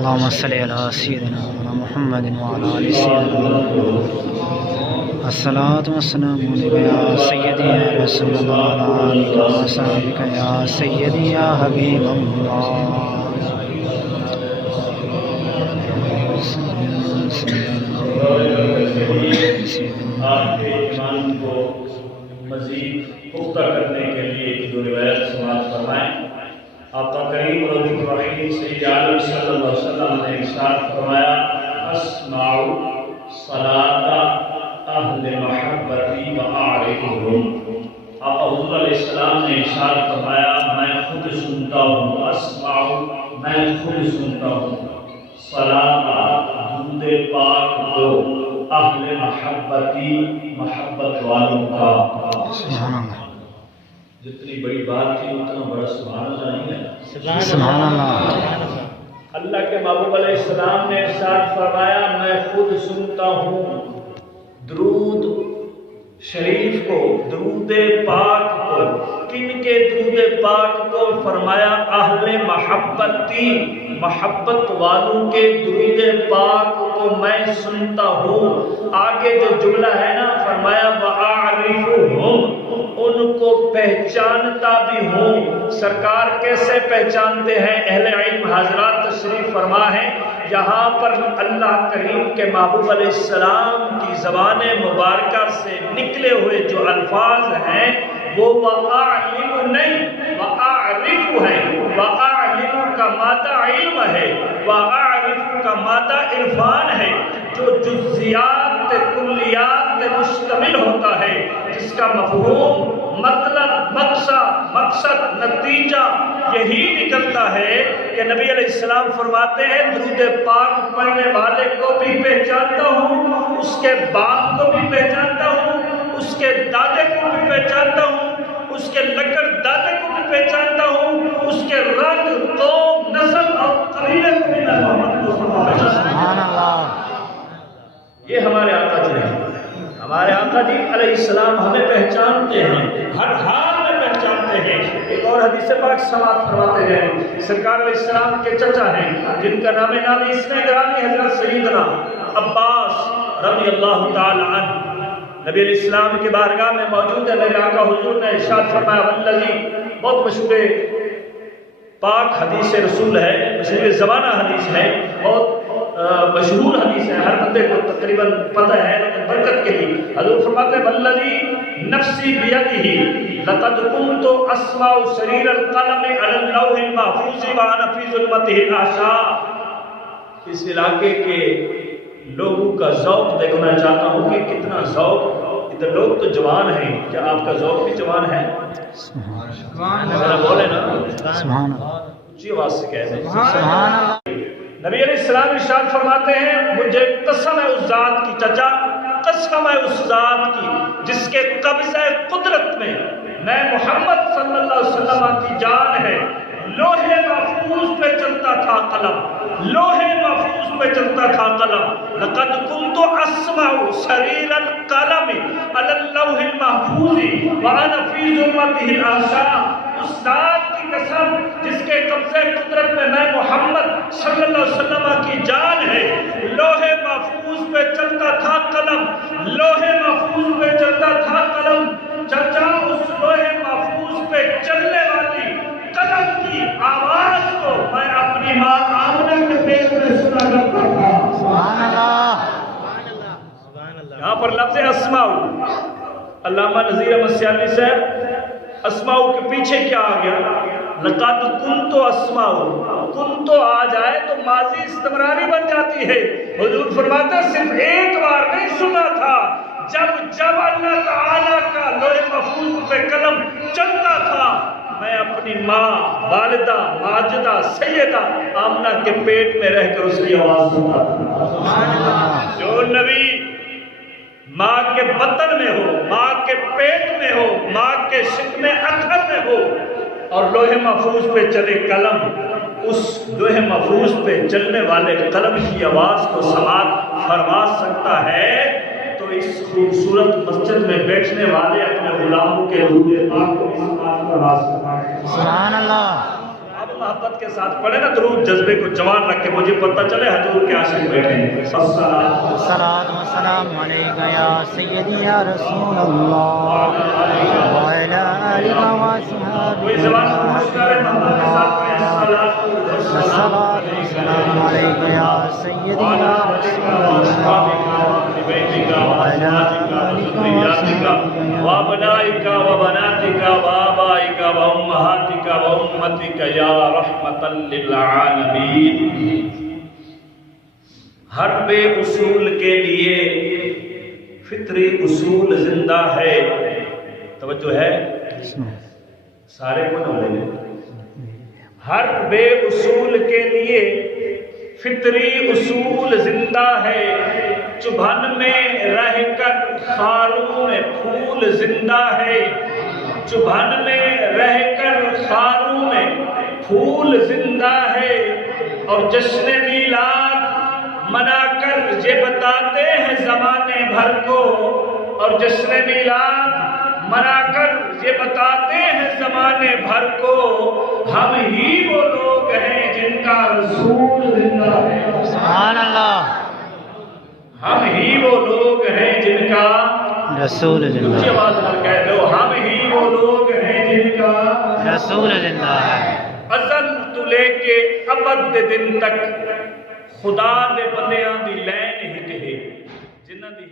اللهم صل على سيدنا محمد وعلى آل سيدنا الصلاة والسلام عليك يا سيدي يا رسول الله وعلى آلك وصحبك يا سيدي يا حبيب الله. آپ کے ایمان کو مزید پختہ کرنے کے لیے ایک دو روایت سماعت فرمائیں. آقا کریم اور رحیم سید عالم صلی اللہ علیہ وسلم نے ارشاد فرمایا اسمعوا صلاۃ اہل محبتی و اعرفهم. آقا حضور علیہ السلام نے ارشاد فرمایا میں خود سنتا ہوں، اسمعوا میں خود سنتا ہوں، صلاۃ درود پاک کو اہل محبتی محبت والوں کا. سبحان اللہ. جتنی بڑی بات تھی اتنا بڑا سبحان اللہ نہیں ہے. سبحان اللہ. اللہ کے محبوب علیہ السلام نے ارشاد فرمایا میں خود سنتا ہوں درود شریف کو، درود پاک کو. کن کے درود پاک کو؟ فرمایا اہل محبتی محبت والوں کے درود پاک کو میں سنتا ہوں. آگے جو جملہ ہے نا فرمایا وَأَعْرِفُهُمْ ان کو پہچانتا بھی ہوں. سرکار کیسے پہچانتے ہیں؟ اہل علم حضرات تشریف فرما ہے یہاں پر اللہ کریم کے محبوب علیہ السلام کی زبان مبارکہ سے نکلے ہوئے جو الفاظ ہیں وہ وَأَعْلِمُ نہیں وَأَعْرِفُ ہے. وَأَعْلِمُ کا مادہ علم ہے، وَأَعْرِفُ کا کا مادہ عرفان ہے جو جزیات کلیات مشتمل ہوتا ہے، جس کا مفہوم مطلب مقصد نتیجہ یہی نکلتا ہے کہ نبی علیہ السلام فرماتے ہیں درود پاک پڑھنے والے کو بھی پہچانتا ہوں، اس کے باپ کو بھی پہچانتا ہوں، اس کے دادے کو بھی پہچانتا ہوں، اس کے لکڑ دادے کو بھی پہچانتا ہوں، اس کے رنگ قوم نسل اور قبیلے کو بھی میں محمد مصطفیٰ پہچانتا ہوں۔ یہ ہمارے آقا جی ہیں، ہمارے آقا جی علیہ السلام ہمیں پہچانتے ہیں، ہر حال میں پہچانتے ہیں۔ ایک اور حدیث پاک سماعت فرماتے ہیں، سرکار علیہ السلام کے چچا ہیں جن کا نام نامی اس میں گرامی حضرت سیدنا عباس رضی اللہ تعالی عنہ نبی علیہ السلام کی بارگاہ میں موجود ہے۔ میرے آقا حضور نے ارشاد فرمایا، والذی، بہت مشہور پاک حدیث رسول ہے، مشہور زمانہ حدیث ہے، بہت مشہور حدیث ہے، ہر بندے کو تقریباً پتہ ہے، لیکن برکت کے لیے حضور فرماتے ہیں، والذی نفسی بیدہ لقد کنت اسمع صریر القلم علی اللوح المحفوظ وانا فی ظلمتہ الاحشاء۔ اس علاقے کے لوگوں کا ذوق دیکھنا چاہتا ہوں کہ کتنا ذوق، ادھر لوگ تو جوان ہیں، کیا آپ کا ذوق بھی جوان ہے؟ ذرا بولے نا، سبحان اللہ، اونچی آواز سے کہہ دیں سبحان اللہ۔ نبی علیہ السلام ارشاد فرماتے ہیں، مجھے قسم ہے اس ذات کی چچا، قسم ہے اس ذات کی جس کے قبضہ قدرت میں میں محمد صلی اللہ علیہ وسلم کی جان ہے، لوح محفوظ پہ چلتا تھا قلم، لوح محفوظ پہ چلتا تھا قلم، لقد كنت اسمع صرير القلم على اللوح المحفوظ وانا في ظلمته الاحشاء۔ اس ذات کی قسم جس کے قبضہ قدرت میں میں محمد صلی اللہ علیہ وسلم کی جان ہے، لوح محفوظ پہ چلتا تھا قلم، لوح محفوظ پہ چلتا تھا قلم۔ چچا اس لوح محفوظ پہ چلنے والی قلم کی آواز کو میں اپنی ماں آمنہ کے پیٹ میں سنا کرتا تھا۔ سبحان اللہ۔ یہاں پر لفظ اسماؤ، علامہ نذیر احمد سیالی صاحب، اسماؤ کے پیچھے کیا آ گیا؟ لقد کنت اسماؤ، کنت آ جائے تو ماضی استمراری بن جاتی ہے۔ حضور فرماتے ہیں صرف ایک بار نہیں سنا تھا، جب اللہ تعالیٰ کا لوح محفوظ پہ قلم چلتا تھا، میں اپنی ماں والدہ ماجدہ سیدہ آمنہ کے پیٹ میں رہ کر اس کی آواز سنتا تھا۔ جو نبی ماں کے بطن میں ہو، ماں کے پیٹ میں ہو، ماں کے شکم اطہر میں ہو اور لوح محفوظ پہ چلے قلم، اس لوح محفوظ پہ چلنے والے قلم کی آواز کو سماعت فرما سکتا ہے، تو اس خوبصورت مسجد میں بیٹھنے والے اپنے غلاموں کے درود پاک کو بھی سماعت فرما سکتا ہے۔ سبحان اللہ۔ اب محبت کے ساتھ پڑھے نا درود، جذبے کو جوان رکھ کے، مجھے پتہ چلے حضور کے عاشق بیٹھے ہیں۔ الصلاۃ والسلام علیک یا سیدی یا رسول اللہ وعلی آلک وصحبہ۔ کوئی زبان پوچھتا ہے محبت کے ساتھ پڑھے، الصلاۃ والسلام علیک یا سیدی یا رسول اللہ وعلی آلک وصحبہ وابنائک وبناتک وآبائک وامہاتک وامتک یا رحمتا للعالمین۔ ہر بے اصول کے لیے فطری اصول زندہ ہے۔ توجہ ہے، سارے کو نہ بولے۔ ہر بے اصول کے لیے فطری اصول زندہ ہے، چبھن میں رہ کر خاروں میں پھول زندہ ہے، چبھن میں رہ کر خاروں میں پھول زندہ ہے، اور جشن میلاد منا کر یہ بتاتے ہیں زمانے بھر کو، اور جشن میلاد منا کر یہ بتاتے ہیں زمانے بھر کو، ہم ہی وہ لوگ ہیں جن کا رسول زندہ ہے۔ سبحان اللہ۔ ہم ہی وہ لوگ ہیں جن کا رسول زندہ اونچی آواز میں کہہ دو، ہم ہی وہ لوگ ہیں جن کا رسول زندہ ہے۔ ازل تو لے کے ابد دے دن تک خدا دے بندیاں دی لین ہی کہے، جنہاں دی